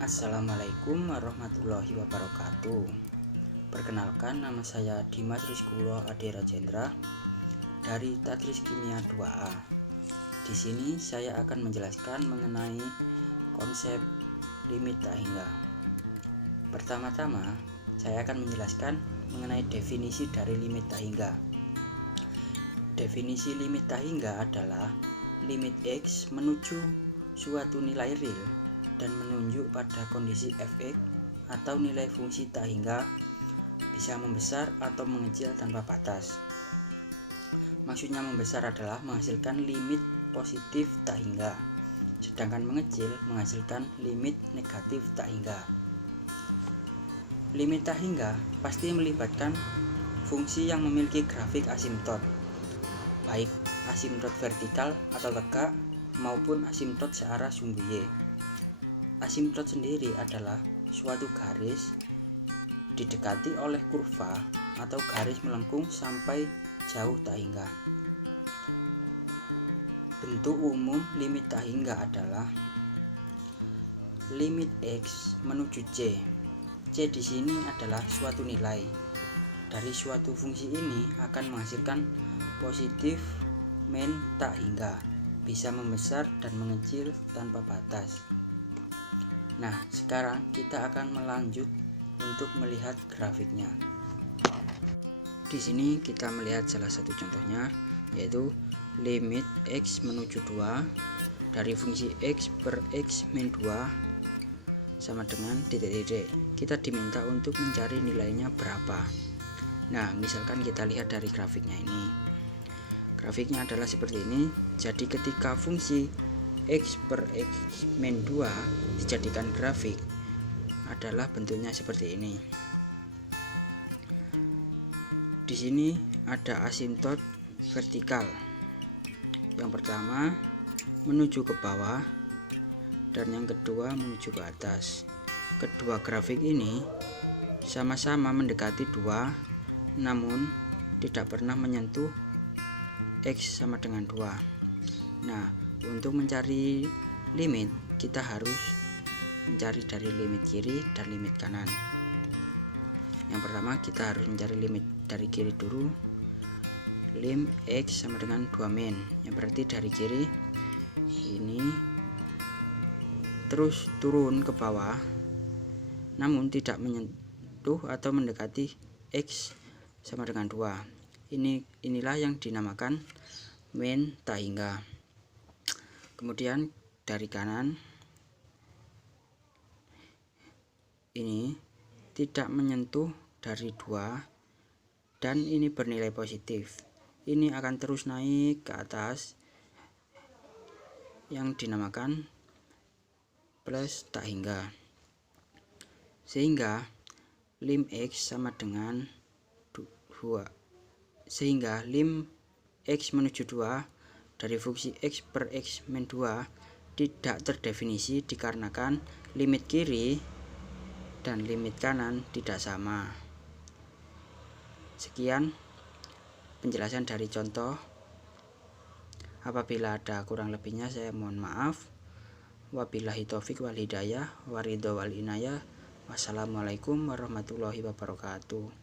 Assalamualaikum warahmatullahi wabarakatuh. Perkenalkan, nama saya Dimas Rizkulo Ade Rajendra dari Tadris Kimia 2A. Di sini saya akan menjelaskan mengenai konsep limit tak hingga. Pertama-tama, saya akan menjelaskan mengenai definisi dari limit tak hingga. Definisi limit tak hingga adalah limit X menuju suatu nilai real dan menunjuk pada kondisi fx atau nilai fungsi tak hingga bisa membesar atau mengecil tanpa batas. Maksudnya membesar adalah menghasilkan limit positif tak hingga, sedangkan mengecil menghasilkan limit negatif tak hingga. Limit tak hingga pasti melibatkan fungsi yang memiliki grafik asimtot, baik asimtot vertikal atau tegak maupun asimtot searah sumbu Y. Asimtot sendiri adalah suatu garis didekati oleh kurva atau garis melengkung sampai jauh tak hingga. Bentuk umum limit tak hingga adalah limit X menuju C. C di sini adalah suatu nilai. Dari suatu fungsi ini akan menghasilkan positif min tak hingga, bisa membesar dan mengecil tanpa batas. Nah, sekarang kita akan melanjut untuk melihat grafiknya. Di sini kita melihat salah satu contohnya, yaitu limit X menuju 2 dari fungsi X per X min 2 sama dengan titik-titik. Kita diminta untuk mencari nilainya berapa. Nah, misalkan kita lihat dari grafiknya ini. Grafiknya adalah seperti ini. Jadi ketika fungsi X per X min 2 dijadikan grafik adalah bentuknya seperti ini. Di sini ada asimtot vertikal. Yang pertama menuju ke bawah dan yang kedua menuju ke atas. Kedua grafik ini sama-sama mendekati 2, namun tidak pernah menyentuh X sama dengan 2. Nah, untuk mencari limit, kita harus mencari dari limit kiri dan limit kanan. Yang pertama kita harus mencari limit dari kiri dulu. Lim X sama dengan 2 min, yang berarti dari kiri ini terus turun ke bawah, namun tidak menyentuh atau mendekati X sama dengan 2. Inilah yang dinamakan min tak hingga. Kemudian dari kanan ini tidak menyentuh dari 2 dan ini bernilai positif. Ini akan terus naik ke atas yang dinamakan plus tak hingga. Sehingga lim X sama dengan 2. Sehingga lim X menuju 2 dari fungsi X per X min 2 tidak terdefinisi dikarenakan limit kiri dan limit kanan tidak sama. Sekian penjelasan dari contoh. Apabila ada kurang lebihnya saya mohon maaf. Wabillahi taufik wal hidayah, waridho wal inayah. Wassalamualaikum warahmatullahi wabarakatuh.